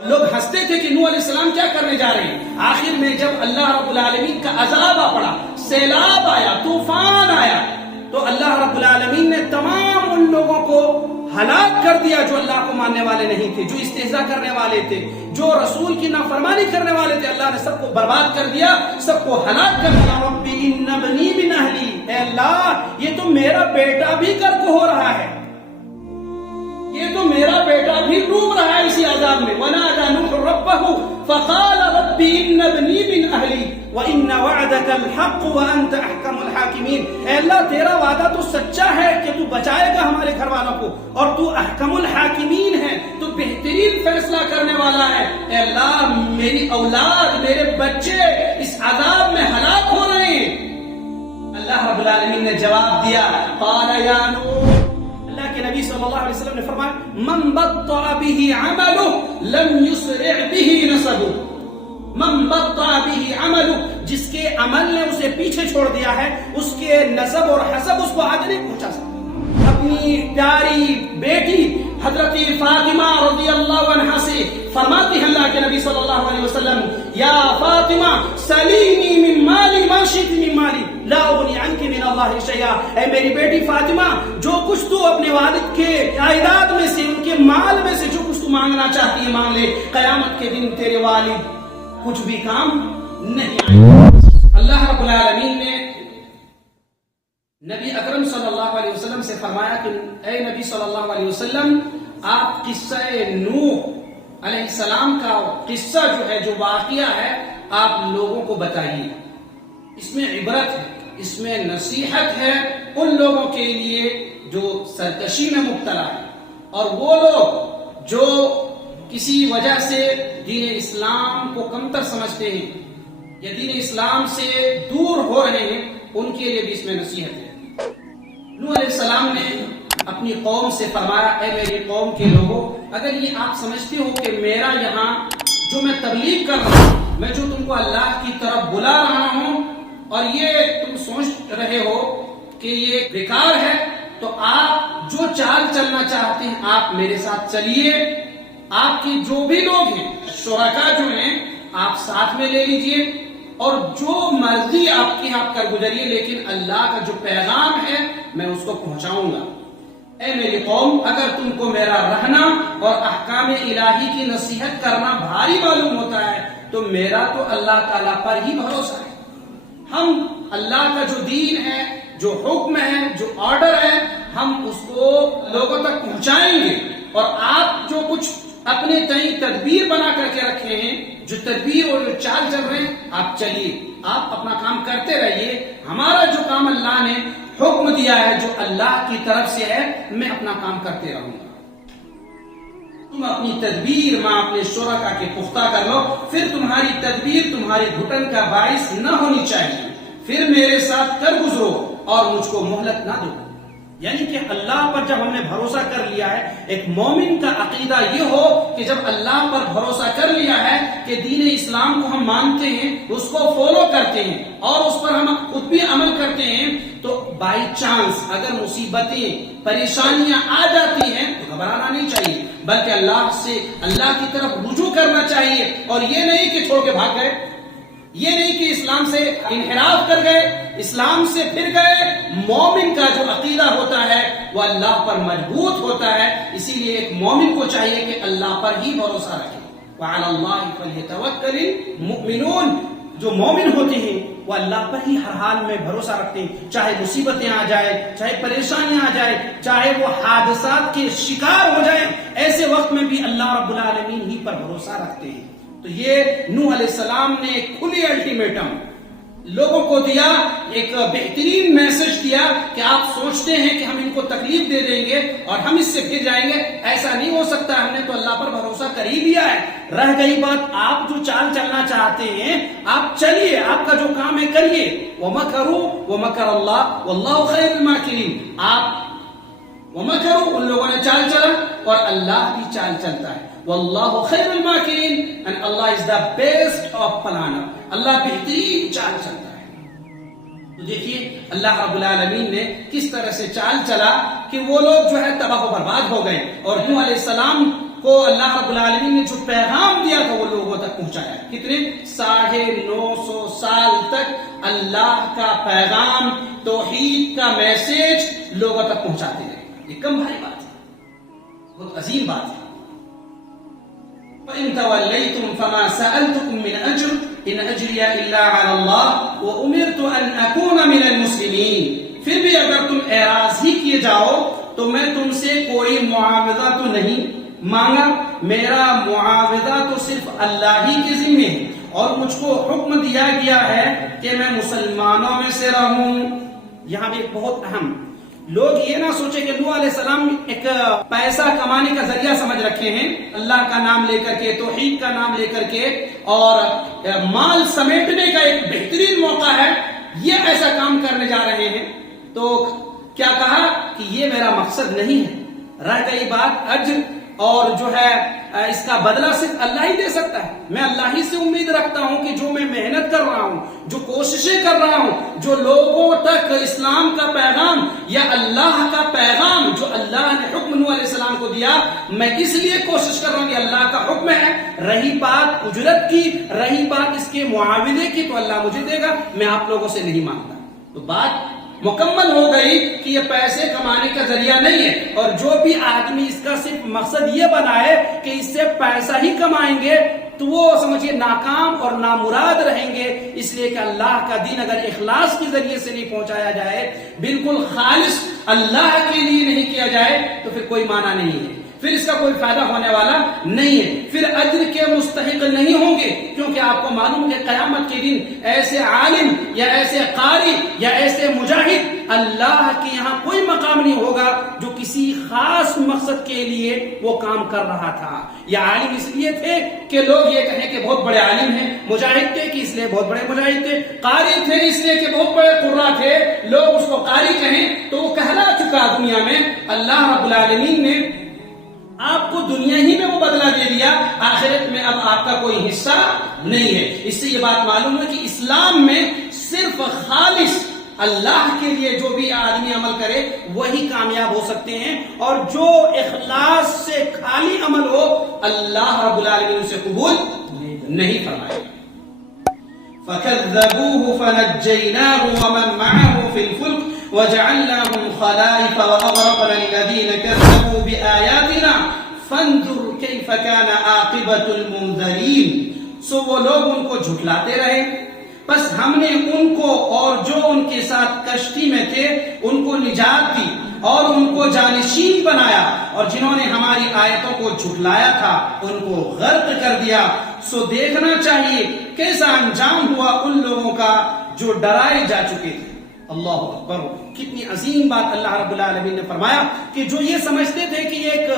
لوگ ہنستے تھے کہ نوح علیہ السلام کیا کرنے جا رہے ہیں. آخر میں جب اللہ رب العالمین کا عذاب آ پڑا، سیلاب آیا، طوفان آیا، تو اللہ رب العالمین نے تمام ان لوگوں کو ہلاک کر دیا جو اللہ کو ماننے والے نہیں تھے، جو استہزاء کرنے والے تھے، جو رسول کی نافرمانی کرنے والے تھے. اللہ نے سب کو برباد کر دیا، سب کو ہلاک کر دیا. رب ان ابنی من اہلی، اے اللہ یہ تو میرا بیٹا بھی غرق ہو رہا ہے، یہ تو میرا بیٹا بھی ڈوب رہا ہے اسی عذاب میں. ونادى نوح ربه فقال رب ان ابنی من اہلی وان وعدك الحق وانت احکم الحاکمین. اے اللہ تیرا وعدہ تو سچا ہے کہ تو بچائے گا ہمارے گھر والوں کو، اور تو احکم الحاکمین ہے، تو بہترین فیصلہ کرنے والا ہے. اے اللہ میری اولاد، میرے بچے اس عذاب میں ہلاک ہو رہے ہیں. اللہ رب العالمین نے جواب دیا، قال یا نوح، اللہ کے نبی صلی اللہ علیہ وسلم نے فرمایا، من بطأ به عمله لم يسرع به نسبه. من بطأ به عمله، جس کے عمل نے اسے پیچھے چھوڑ دیا ہے، اس کے نسب اور حسب اس کو آگے نہیں پہنچا سکتا. اپنی پیاری بیٹی حضرت فاطمہ رضی اللہ عنہا سے فرماتی ہے اللہ کے نبی صلی اللہ علیہ وسلم، یا فاطمہ سلینی من مالی ما شئت من مالی لا اغنی عنک من اللہ شیئا. اے میری بیٹی فاطمہ، جو کچھ تو اپنے والد کے جائیداد میں سے، ان کے مال میں سے جو کچھ تو مانگنا چاہتی ہے مانگ لے، قیامت کے دن تیرے والد کچھ بھی کام نہیں آئے. اللہ رب العالمین نے نبی اکرم صلی اللہ علیہ وسلم سے فرمایا کہ اے نبی صلی اللہ علیہ وسلم، آپ قصہ نوح علیہ السلام کا قصہ جو ہے، جو واقعہ ہے، آپ لوگوں کو بتائیے. اس میں عبرت ہے، اس میں نصیحت ہے ان لوگوں کے لیے جو سرکشی میں مبتلا ہے، اور وہ لوگ جو کسی وجہ سے دین اسلام کو کمتر سمجھتے ہیں یا دین اسلام سے دور ہو رہے ہیں، ان کے لیے بھی اس میں نصیحت ہے. نوح علیہ السلام نے اپنی قوم سے فرمایا، اے میری قوم کے لوگوں، اگر یہ آپ سمجھتے ہو کہ میرا یہاں جو میں تبلیغ کر رہا ہوں، میں جو تم کو اللہ کی طرف بلا رہا ہوں، اور یہ تم سوچ رہے ہو کہ یہ بیکار ہے، تو آپ جو چال چلنا چاہتے ہیں آپ میرے ساتھ چلیے. آپ کی جو بھی لوگ ہیں، شرکا جو ہیں، آپ ساتھ میں لے لیجئے، اور جو مرضی آپ کی آپ کر گزریے، لیکن اللہ کا جو پیغام ہے میں اس کو پہنچاؤں گا. اے میری قوم، اگر تم کو میرا رہنا اور احکام الہی کی نصیحت کرنا بھاری معلوم ہوتا ہے تو میرا تو اللہ تعالیٰ پر ہی بھروسہ ہے. ہم اللہ کا جو دین ہے، جو حکم ہے، جو آرڈر ہے، ہم اس کو لوگوں تک پہنچائیں گے. اور آپ جو کچھ اپنے تئیں تدبیر بنا کر کے رکھے ہیں، جو تدبیر اور جو چال چل رہے ہیں، آپ چلیے، آپ اپنا کام کرتے رہیے. ہمارا جو کام اللہ نے حکم دیا ہے، جو اللہ کی طرف سے ہے، میں اپنا کام کرتے رہوں گا. تم اپنی تدبیر ماں اپنے شرکا کے پختہ کر لو، پھر تمہاری تدبیر تمہاری گھٹن کا باعث نہ ہونی چاہیے. پھر میرے ساتھ کر گزرو اور مجھ کو مہلت نہ دو. یعنی کہ اللہ پر جب ہم نے بھروسہ کر لیا ہے، ایک مومن کا عقیدہ یہ ہو کہ جب اللہ پر بھروسہ کر لیا ہے کہ دین اسلام کو ہم مانتے ہیں، اس کو فالو کرتے ہیں اور اس پر ہم خود بھی عمل کرتے ہیں، تو بائی چانس اگر مصیبتیں پریشانیاں آ جاتی ہیں تو گھبرانا نہیں چاہیے، بلکہ اللہ کی طرف رجوع کرنا چاہیے. اور یہ نہیں کہ چھوڑ کے بھاگ گئے، یہ نہیں کہ اسلام سے انحراف کر گئے، اسلام سے پھر گئے. مومن کا جو عقیدہ ہوتا ہے وہ اللہ پر مضبوط ہوتا ہے. اسی لیے ایک مومن کو چاہیے کہ اللہ پر ہی بھروسہ رکھے. وَعَلَى اللَّهِ فَلْيَتَوَكَّلِ الْمُؤْمِنُونَ. جو مومن ہوتے ہیں وہ اللہ پر ہی ہر حال میں بھروسہ رکھتے ہیں، چاہے مصیبتیں آ جائے، چاہے پریشانیاں آ جائے، چاہے وہ حادثات کے شکار ہو جائیں، ایسے وقت میں بھی اللہ رب العالمین ہی پر بھروسہ رکھتے ہیں. تو یہ نوح علیہ السلام نے ایک کھلی الٹیمیٹم لوگوں کو دیا، ایک بہترین میسج دیا کہ آپ سوچتے ہیں کہ ہم ان کو تکلیف دے دیں گے اور ہم اس سے گر جائیں گے، ایسا نہیں ہو سکتا. ہم نے تو اللہ پر بھروسہ کر ہی لیا ہے. رہ گئی بات آپ جو چال چلنا چاہتے ہیں، آپ چلیے، آپ کا جو کام ہے کریے. وَمَكَرُوا وَمَكَرَ اللَّهُ وَاللَّهُ خَيْرُ الْمَاكِرِينَ. آپ وَمَكَرُوا ان لوگوں نے چال چلا اور اللہ بھی چال چلتا ہے. وَاللَّهُ خَيْرُ الْمَاكِرِينَ and Allah is the best of planner. اللہ بہترین چال چلتا ہے. تو دیکھیے اللہ رب العالمین نے کس طرح سے چال چلا کہ وہ لوگ جو ہے تباہ و برباد ہو گئے. اور نوح علیہ السلام کو اللہ رب العالمین نے جو پیغام کتنے 950 سال تک اللہ کا پیغام، توحید کا میسج لوگوں تک پہنچاتے رہے. یہ کم بھاری بات ہے، بہت عظیم بات ہے. فَإِن تَوَلَّيْتُمْ فَمَا سَأَلْتُكُم مِّنْ أَجْرٍ إِنْ أَجْرِيَ إِلَّا عَلَى اللَّهِ وَأُمِرْتُ أَنْ أَكُونَ مِنَ الْمُسْلِمِينَ. پھر بھی اگر تم اعراض ہی کیے جاؤ تو میں تم سے کوئی معاوضہ تو نہیں مانگا، میرا معاوضہ تو صرف اللہ ہی کے ذمے ہے، اور مجھ کو حکم دیا گیا ہے کہ میں مسلمانوں میں سے رہوں. یہاں بھی ایک بہت اہم، لوگ یہ نہ سوچے کہ نوح علیہ السلام ایک پیسہ کمانے کا ذریعہ سمجھ رکھے ہیں، اللہ کا نام لے کر کے، توحید کا نام لے کر کے، اور مال سمیٹنے کا ایک بہترین موقع ہے، یہ ایسا کام کرنے جا رہے ہیں. تو کیا کہا کہ یہ میرا مقصد نہیں ہے. رہ گئی بات اجر، اور جو ہے اس کا بدلہ صرف اللہ ہی دے سکتا ہے. میں اللہ ہی سے امید رکھتا ہوں کہ جو میں محنت کر رہا ہوں، جو کوششیں کر رہا ہوں، جو لوگوں تک اسلام کا پیغام یا اللہ کا پیغام جو اللہ نے حکم نوح علیہ السلام کو دیا، میں اس لیے کوشش کر رہا ہوں کہ اللہ کا حکم ہے. رہی بات اجرت کی، رہی بات اس کے معاوضے کی، تو اللہ مجھے دے گا، میں آپ لوگوں سے نہیں مانگتا. تو بات مکمل ہو گئی کہ یہ پیسے کمانے کا ذریعہ نہیں ہے، اور جو بھی آدمی اس کا صرف مقصد یہ بنائے کہ اس سے پیسہ ہی کمائیں گے تو وہ سمجھیے ناکام اور نامراد رہیں گے. اس لیے کہ اللہ کا دین اگر اخلاص کے ذریعے سے نہیں پہنچایا جائے، بالکل خالص اللہ کے لیے نہیں کیا جائے، تو پھر کوئی معنی نہیں ہے، پھر اس کا کوئی فائدہ ہونے والا نہیں ہے، پھر اجر کے مستحق نہیں ہوں گے. کیونکہ آپ کو معلوم ہے قیامت کے دن ایسے عالم یا ایسے قاری یا ایسے مجاہد اللہ کے یہاں کوئی مقام نہیں ہوگا جو کسی خاص مقصد کے لیے وہ کام کر رہا تھا. یا عالم اس لیے تھے کہ لوگ یہ کہیں کہ بہت بڑے عالم ہیں، مجاہد تھے کہ اس لیے بہت بڑے مجاہد تھے، قاری تھے اس لیے کہ بہت بڑے قرہ تھے، لوگ اس کو قاری کہیں تو وہ کہلا چکا دنیا میں. اللہ رب العالمین نے آپ کو دنیا ہی میں وہ بدلہ دے دیا، آخرت میں اب آپ کا کوئی حصہ نہیں ہے. اس سے یہ بات معلوم ہے کہ اسلام میں صرف خالص اللہ کے لیے جو بھی آدمی عمل کرے وہی کامیاب ہو سکتے ہیں، اور جو اخلاص سے خالی عمل ہو اللہ رب العالمین اسے قبول نہیں فرمائے. فَكَذَّبُوهُ فَنَجَّيْنَاهُ وَمَن مَّعَهُ فِي الْفُلْكِ وَجَعَلْنَاهُمْ خَلَائِفَ وَأَغْرَقْنَا الَّذِينَ كَذَّبُوا بِآيَاتِنَا فَانظُرْ كَيْفَ كَانَ عَاقِبَةُ الْمُنذَرِينَ. سو وہ لوگ ان کو جھٹلاتے رہے، بس ہم نے ان کو اور جو ان کے ساتھ کشتی میں تھے ان کو نجات دی اور ان کو جانشین بنایا، اور جنہوں نے ہماری آیتوں کو جھٹلایا تھا ان کو غرق کر دیا. سو دیکھنا چاہیے کیسا انجام ہوا ان لوگوں کا جو ڈرائے جا چکے تھے. اللہ اکبر، کتنی عظیم بات اللہ رب العالمین نے فرمایا کہ جو یہ سمجھتے تھے کہ یہ ایک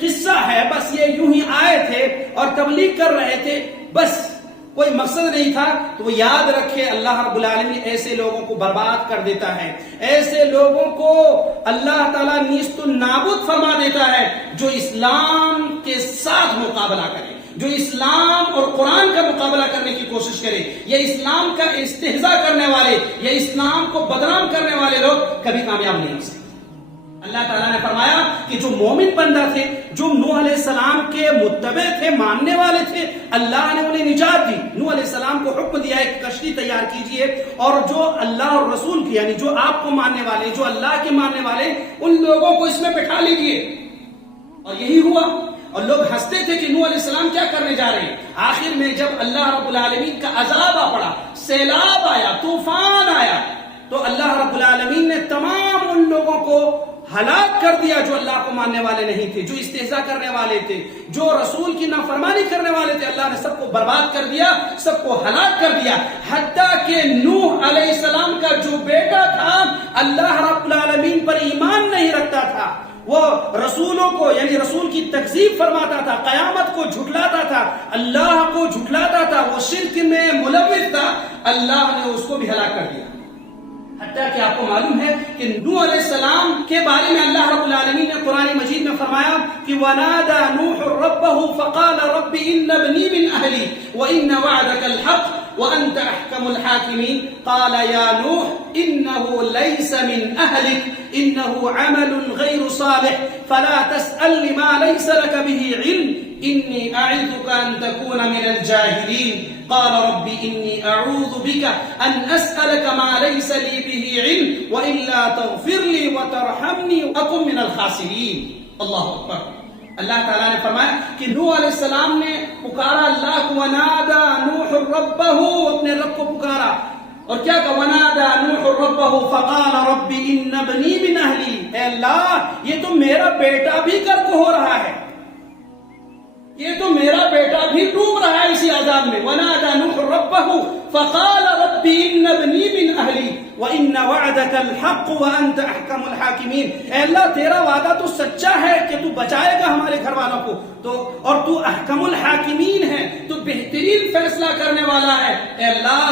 قصہ ہے، بس یہ یوں ہی آئے تھے اور تبلیغ کر رہے تھے، بس کوئی مقصد نہیں تھا، تو وہ یاد رکھے اللہ رب العالمین ایسے لوگوں کو برباد کر دیتا ہے، ایسے لوگوں کو اللہ تعالیٰ نیست و نابود فرما دیتا ہے جو اسلام کے ساتھ مقابلہ کرے، جو اسلام اور قرآن کا مقابلہ کرنے کی کوشش کرے. یا اسلام کا استہزاء کرنے والے یا اسلام کو بدنام کرنے والے لوگ کبھی کامیاب نہیں ہو سکتے. اللہ تعالیٰ نے فرمایا کہ جو مومن بندہ تھے، جو نوح علیہ السلام کے متبع تھے، ماننے والے تھے، اللہ نے انہیں نجات دی. نوح علیہ السلام کو حکم دیا ایک کشتی تیار کیجئے، اور جو اللہ اور رسول کی یعنی جو آپ کو ماننے والے، جو اللہ کے ماننے والے، ان لوگوں کو اس میں بٹھا لیجئے. اور یہی ہوا، اور لوگ ہنستے تھے کہ نوح علیہ السلام کیا کرنے جا رہے ہیں. آخر میں جب اللہ رب العالمین کا عذاب آ پڑا، سیلاب آیا، طوفان آیا، تو اللہ رب العالمین نے تمام ان لوگوں کو ہلاک کر دیا جو اللہ کو ماننے والے نہیں تھے، جو استہزاء کرنے والے تھے، جو رسول کی نافرمانی کرنے والے تھے. اللہ نے سب کو برباد کر دیا، سب کو ہلاک کر دیا، حتیٰ کہ نوح علیہ السلام کا جو بیٹا تھا اللہ رب العالمین پر ایمان نہیں رکھتا تھا، وہ رسولوں کو یعنی رسول کی تکذیب فرماتا تھا، قیامت کو جھٹلاتا تھا، اللہ کو جھٹلاتا تھا، وہ شرک میں ملوث تھا، اللہ نے اس کو بھی ہلاک کر دیا. حتیٰ کہ آپ کو معلوم ہے کہ نوح علیہ السلام کے بارے میں اللہ رب العالمین نے قرآن مجید میں فرمایا کہ وَنَادَى نُوحٌ رَبَّهُ فَقَالَ رَبِّ إِنَّ ابْنِي مِنْ أَهْلِي وَإِنَّ وَعْدَكَ الْحَقُّ وَأَنْتَ أَحْكَمُ الْحَاكِمِينَ قَالَ يَا نُوحُ إِنَّهُ لَيْسَ مِنْ أَهْلِكَ إِنَّهُ عَمَلٌ غَيْرُ صَالِحٍ فَلَا تَسْأَلْنِ مَا لَيْسَ لَكَ بِهِ عِلْمٌ إني أعظك أن تكون من الجاهلين قال رب إني أعوذ بك أن أسألك ما ليس لي به علم وإلا تغفر لي وترحمني أكن من الخاسرين. اللہ اکبر. اللہ تعالیٰ نے فرمایا کہ نوح علیہ السلام نے پکارا اللہ کو، ونادا نوح ربہ، اپنے رب کو پکارا، اور کیا کہا؟ ونادا نوح ربہ فقال رب ان ابنی من اہلی، اے اللہ یہ تو میرا بیٹا بھی غرق ہو رہا ہے، یہ تو میرا بیٹا بھی ڈوب رہا ہے اسی عذاب میں. ونادى نوح ربه فقال رب ان ابنی من اہلی وان وعدك الحق وانت احکم الحاکمین. اے اللہ تیرا وعدہ تو سچا ہے کہ تو بچائے گا ہمارے گھر والوں کو، تو اور تو احکم الحاکمین ہے، تو بہترین فیصلہ کرنے والا ہے. اے اللہ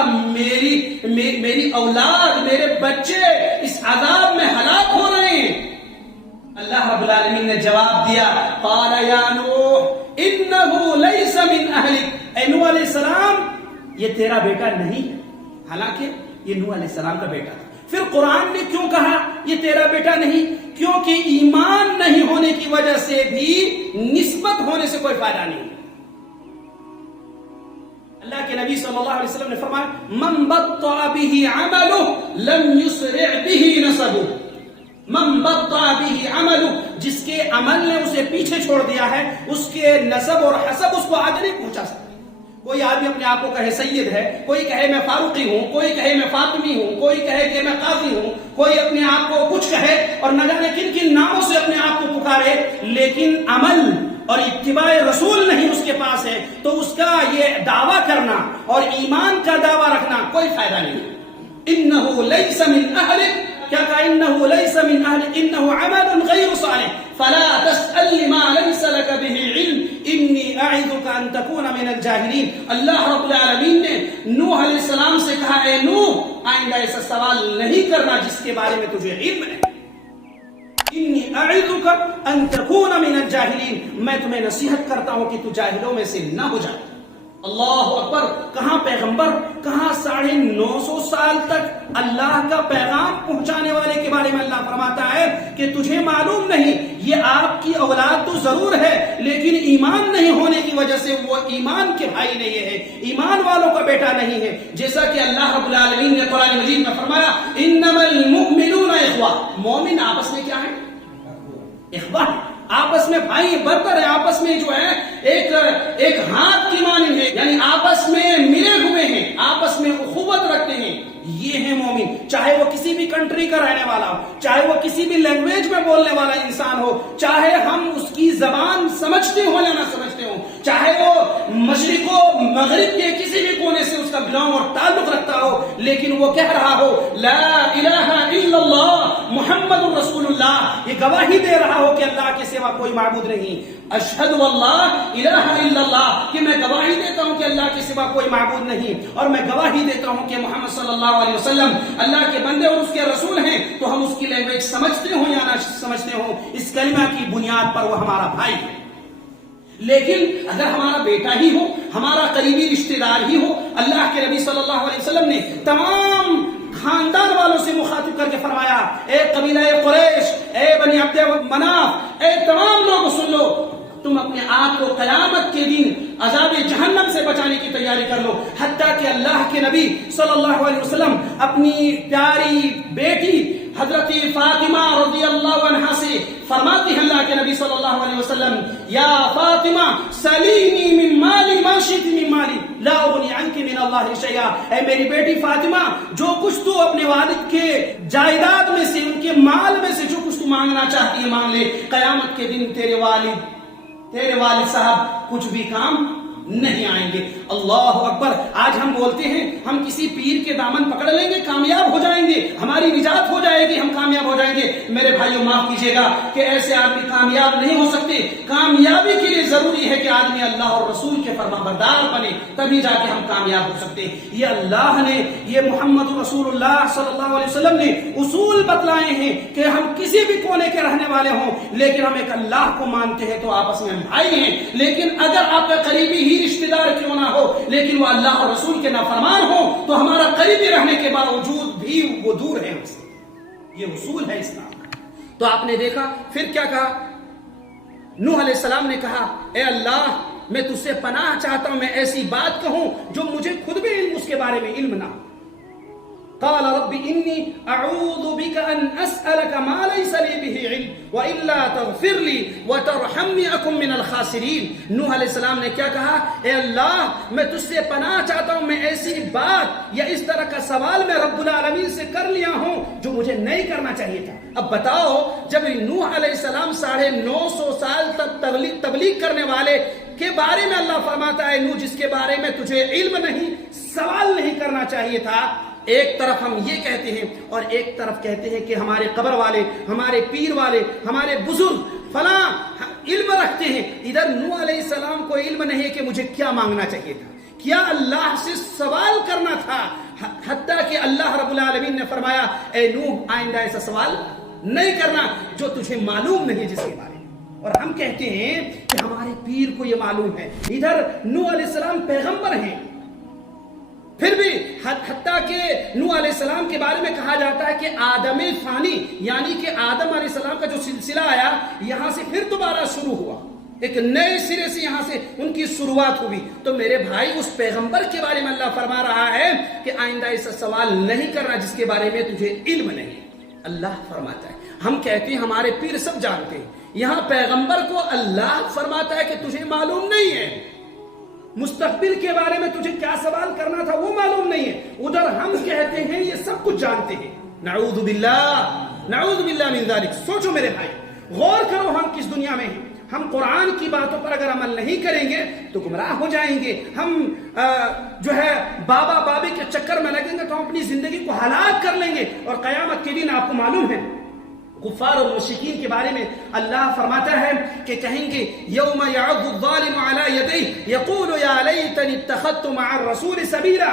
میری اولاد، میرے بچے اس عذاب میں ہلاک ہو رہے ہیں. اللہ رب العالمین نے جواب دیا، قال یا نوح انہو لیس من اہلک، اے نوح علیہ السلام یہ تیرا بیٹا نہیں ہے. حالانکہ یہ نوح علیہ السلام کا بیٹا تھا. پھر قرآن نے کیوں کہا یہ تیرا بیٹا نہیں؟ کیونکہ ایمان نہیں ہونے کی وجہ سے بھی نسبت ہونے سے کوئی فائدہ نہیں. اللہ کے نبی صلی اللہ علیہ وسلم نے فرمایا من بطأ به عمله لم يسرع به نسبه. من بطأ به عمله، جس کے عمل نے اسے پیچھے چھوڑ دیا ہے، اس کے نسب اور حسب اس کو آگے نہیں پہنچا سکتے. کوئی آدمی اپنے آپ کو کہے سید ہے، کوئی کہے میں فاروقی ہوں، کوئی کہے میں فاطمی ہوں، کوئی کہے کہ میں قاضی ہوں، کوئی اپنے آپ کو کچھ کہے اور نہ جانے کن کن ناموں سے اپنے آپ کو پکارے، لیکن عمل اور اتباع رسول نہیں اس کے پاس ہے، تو اس کا یہ دعویٰ کرنا اور ایمان کا دعویٰ رکھنا کوئی فائدہ نہیں. انہ لیس من اہلک، کیا کہا؟ انہ لیس من اہلک انہ عمل غیر صالح فلا تسأل لما لیس لک به علم انی اعظک ان تکون من الجاہلین. اللہ رب العالمین نے نوح علیہ السلام سے کہا اے نوح آئندہ ایسا سوال نہیں کرنا جس کے بارے میں تجھے علم ہے. انی اعظک ان تکون من الجاہلین، میں تمہیں نصیحت کرتا ہوں کہ تو جاہلوں میں سے نہ ہو جائے. اللہ اکبر. کہاں پیغمبر، کہاں 950 سال تک اللہ کا پیغام پہنچانے والے کے بارے میں اللہ فرماتا ہے کہ تجھے معلوم نہیں، یہ آپ کی اولاد تو ضرور ہے لیکن ایمان نہیں ہونے کی وجہ سے وہ ایمان کے بھائی نہیں ہے، ایمان والوں کا بیٹا نہیں ہے. جیسا کہ اللہ رب العالمین نے قرآن مجید میں فرمایا انما المؤمنون اخوہ، مومن آپس میں کیا ہے؟ اخوہ، آپس میں بھائی برتر ہے، آپس میں جو ہے ایک ہاتھ کی مانند ہے، یعنی آپس میں ملے ہوئے ہیں، آپس میں اخوت رکھتے ہیں. یہ ہے مومن. چاہے وہ کسی بھی کنٹری کا رہنے والا ہو، چاہے وہ کسی بھی لینگویج میں بولنے والا انسان ہو، چاہے ہم اس کی زبان سمجھتے ہو یا نہ سمجھتے ہو، چاہے وہ مشرق و مغرب کے کسی بھی کونے سے اس کا بلانگ اور تعلق رکھتا ہو، لیکن وہ کہہ رہا ہو لا الہ الا اللہ محمد رسول اللہ، یہ گواہی دے رہا ہو کہ اللہ کے سوا کوئی معبود نہیں. اشہد واللہ الہ الا اللہ، کہ میں گواہی دیتا ہوں کہ اللہ کے سوا کوئی معبود نہیں، اور میں گواہی دیتا ہوں کہ محمد صلی اللہ علیہ وسلم اللہ کے بندے اور اس کے رسول ہیں. تو ہم اس کی لینگویج سمجھتے ہوں یا نہ سمجھتے ہوں، اس کلمہ کی بنیاد پر وہ ہمارا بھائی ہے. لیکن اگر ہمارا بیٹا ہی ہو، ہمارا قریبی رشتہ دار ہی ہو، اللہ کے نبی صلی اللہ علیہ وسلم نے تمام خاندان والوں سے مخاطب کر کے فرمایا اے قبیلہ قریش، اے بنی عبد مناف، اے تمام لوگ سن لو، تم اپنے آپ کو قیامت کے دن عذاب جہنم سے بچانے کی تیاری کر لو. حتیٰ کہ اللہ کے نبی صلی اللہ علیہ وسلم اپنی پیاری بیٹی حضرت فاطمہ رضی اللہ عنہا سے فرماتی ہیں اللہ کے نبی صلی اللہ علیہ وسلم یا فاطمہ سلینی من مالی ما شئت من مالی لا اغنی عنک من اللہ شیئا. اے میری بیٹی فاطمہ، جو کچھ تو اپنے والد کے جائیداد میں سے، ان کے مال میں سے جو کچھ تو مانگنا چاہتی ہے مانگ لے، قیامت کے دن تیرے والد صاحب کچھ بھی کام نہیں آئیں گے. اللہ اکبر. آج ہم بولتے ہیں ہم کسی پیر کے دامن پکڑ لیں گے کامیاب ہو جائیں گے، ہماری نجات ہو جائے گی، ہم کامیاب ہو جائیں گے. میرے بھائیوں معاف کیجیے گا کہ ایسے آدمی کامیاب نہیں ہو سکتے. کامیابی کے لیے ضروری ہے کہ آدمی اللہ اور رسول کے فرما بردار بنے، تبھی جا کے ہم کامیاب ہو سکتے ہیں. یہ اللہ نے، یہ محمد رسول اللہ صلی اللہ علیہ وسلم نے اصول بتلائے ہیں کہ ہم کسی بھی کونے کے رہنے والے ہوں لیکن ہم ایک اللہ کو مانتے ہیں تو آپس میں ہم بھائی ہیں. لیکن اگر آپ کا قریبی ہی رشتہ دار کیوں نہ ہو لیکن وہ اللہ اور رسول کے نافرمان ہو تو ہمارا قریبی رہنے کے باوجود بھی وہ دور ہے اس سے. یہ اصول ہے اسلام. تو آپ نے دیکھا پھر کیا کہا نوح علیہ السلام نے کہا اے اللہ میں تجھ سے پناہ چاہتا ہوں میں ایسی بات کہوں جو مجھے خود بھی اس کے بارے میں علم نہ ہو. قال رب انی اعوذ بک ان اسألک ما لیس لی به علم والا تغفر لی وترحمنی اکن من الخاسرین. نوح علیہ السلام نے کیا کہا؟ اے اللہ میں تجھ سے پناہ چاہتا ہوں میں ایسی بات یا اس طرح کا سوال میں رب العالمین سے کر لیا ہوں جو مجھے نہیں کرنا چاہیے تھا. اب بتاؤ جب نوح علیہ السلام 950 سال تک تبلیغ کرنے والے کے بارے میں اللہ فرماتا ہے نوح جس کے بارے میں تجھے علم نہیں سوال نہیں کرنا چاہیے تھا. ایک طرف ہم یہ کہتے ہیں اور ایک طرف کہتے ہیں کہ ہمارے قبر والے ہمارے پیر والے ہمارے بزرگ فلاں علم رکھتے ہیں. ادھر نوح علیہ السلام کو علم نہیں کہ مجھے کیا مانگنا چاہیے تھا کیا اللہ سے سوال کرنا تھا. حتیٰ کہ اللہ رب العالمین نے فرمایا اے نوح آئندہ ایسا سوال نہیں کرنا جو تجھے معلوم نہیں جس کے بارے میں. اور ہم کہتے ہیں کہ ہمارے پیر کو یہ معلوم ہے. ادھر نوح علیہ السلام پیغمبر ہیں پھر بھی حتیٰ کہ نوح علیہ السلام کے بارے میں کہا جاتا ہے کہ آدم ثانی یعنی کہ آدم علیہ السلام کا جو سلسلہ آیا یہاں سے پھر دوبارہ شروع ہوا ایک نئے سرے سے یہاں سے ان کی شروعات ہوئی. تو میرے بھائی اس پیغمبر کے بارے میں اللہ فرما رہا ہے کہ آئندہ ایسا سوال نہیں کرنا جس کے بارے میں تجھے علم نہیں. اللہ فرماتا ہے ہم کہتے ہیں ہمارے پیر سب جانتے ہیں. یہاں پیغمبر کو اللہ فرماتا ہے کہ تجھے معلوم نہیں ہے مستقبل کے بارے میں تجھے کیا سوال کرنا تھا وہ معلوم نہیں ہے. ادھر ہم کہتے ہیں یہ سب کچھ جانتے ہیں. نعوذ باللہ من ذالک. سوچو میرے بھائی غور کرو ہم کس دنیا میں ہیں. ہم قرآن کی باتوں پر اگر عمل نہیں کریں گے تو گمراہ ہو جائیں گے. ہم جو ہے بابا بابی کے چکر میں لگیں گے تو ہم اپنی زندگی کو ہلاک کر لیں گے. اور قیامت کے دن آپ کو معلوم ہے کفار اور مشرکین کے بارے میں اللہ فرماتا ہے کہ کہیں گے یوم یعض الظالم علی یدیہ یقول یا لیتنی اتخذت مع الرسول سبیلا.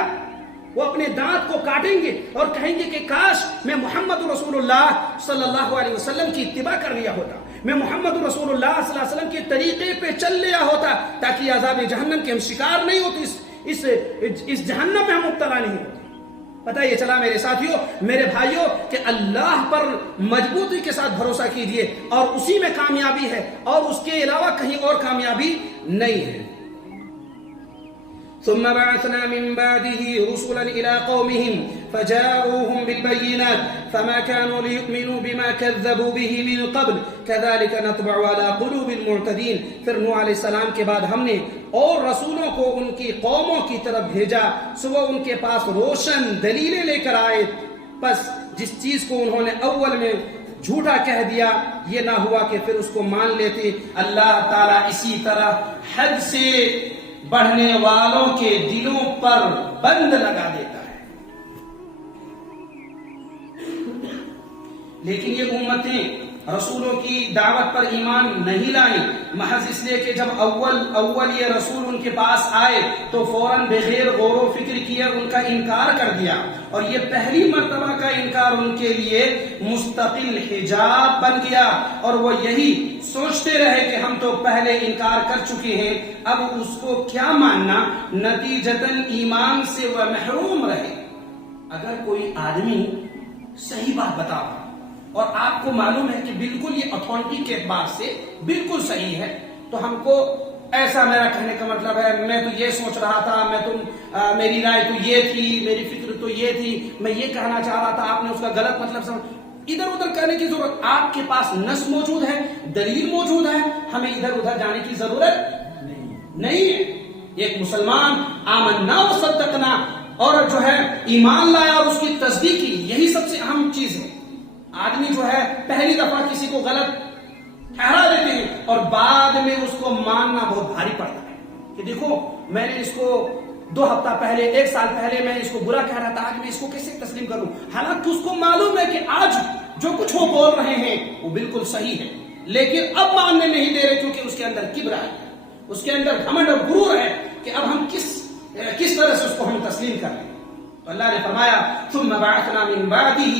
وہ اپنے دانت کو کاٹیں گے اور کہیں گے کہ کاش میں محمد رسول اللہ صلی اللہ علیہ وسلم کی اتباع کر لیا ہوتا میں محمد رسول اللہ صلی اللہ علیہ وسلم کے طریقے پہ چل لیا ہوتا تاکہ عذاب جہنم کے ہم شکار نہیں ہوتے اس جہنم میں ہم مبتلا نہیں ہوتے. پتہ یہ چلا میرے ساتھیوں میرے بھائیوں کہ اللہ پر مضبوطی کے ساتھ بھروسہ کیجئے اور اسی میں کامیابی ہے اور اس کے علاوہ کہیں اور کامیابی نہیں ہے. ثم بعثنا من بعده رسلا إلى قومهم فجاءوهم بالبينات فما كانوا ليؤمنوا بما كذبوا به من قبل كذلك نطبع على قلوب المعتدين. پھر نوح علیہ السلام کے بعد ہم نے اور رسولوں کو ان کی قوموں کی طرف بھیجا صبح ان کے پاس روشن دلیلیں لے کر آئے. بس جس چیز کو انہوں نے اول میں جھوٹا کہہ دیا یہ نہ ہوا کہ پھر اس کو مان لیتے. اللہ تعالیٰ اسی طرح حد سے بڑھنے والوں کے دلوں پر بند لگا دیتا ہے. لیکن یہ امتیں رسولوں کی دعوت پر ایمان نہیں لائیں محض اس لیے کہ جب اول یہ رسول ان کے پاس آئے تو فوراً بغیر غور و فکر کیے ان کا انکار کر دیا. اور یہ پہلی مرتبہ کا انکار ان کے لیے مستقل حجاب بن گیا اور وہ یہی سوچتے رہے کہ ہم تو پہلے انکار کر چکے ہیں اب اس کو کیا ماننا. نتیجتاً ایمان سے وہ محروم رہے. اگر کوئی آدمی صحیح بات بتا اور آپ کو معلوم ہے کہ بالکل یہ اتھارٹی کے اعتبار سے بالکل صحیح ہے تو ہم کو ایسا میرا کہنے کا مطلب ہے میں تو یہ سوچ رہا تھا میری رائے تو یہ تھی میری فکر تو یہ تھی میں یہ کہنا چاہ رہا تھا آپ نے اس کا غلط مطلب سمجھ ادھر ادھر کرنے کی ضرورت. آپ کے پاس نص موجود ہے دلیل موجود ہے ہمیں ادھر ادھر جانے کی ضرورت نہیں ہے. ایک مسلمان آمنا و صدقنا اور جو ہے ایمان لایا اور اس کی تصدیق کی یہی سب سے اہم چیز ہے. آدمی جو ہے پہلی دفعہ کسی کو غلط ٹھہرا دیتے ہیں اور بعد میں اس کو ماننا بہت بھاری پڑتا ہے کہ دیکھو میں نے اس کو 2 ہفتہ پہلے 1 سال پہلے میں اس کو برا کہہ رہا تھا آج میں اس کو کیسے تسلیم کروں. حالانکہ اس کو معلوم ہے کہ آج جو کچھ وہ بول رہے ہیں وہ بالکل صحیح ہے لیکن اب ماننے نہیں دے رہے کیونکہ اس کے اندر کبر ہے اس کے اندر گھمنڈ اور غرور ہے کہ اب ہم کس طرح سے اس کو ہم تسلیم کر لیں. تو اللہ نے فرمایا ثم بعثنا من بعده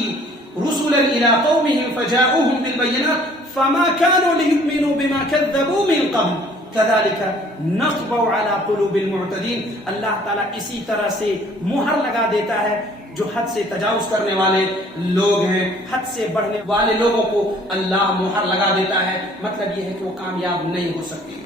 رسلا الى قومهم فجاءوهم بالبينات فما كانوا ليؤمنوا بما كذبوا من قبل. كذلك نطبع على قلوب المعتدين. اللہ تعالیٰ اسی طرح سے مہر لگا دیتا ہے جو حد سے تجاوز کرنے والے لوگ ہیں، حد سے بڑھنے والے لوگوں کو اللہ مہر لگا دیتا ہے. مطلب یہ ہے کہ وہ کامیاب نہیں ہو سکتے.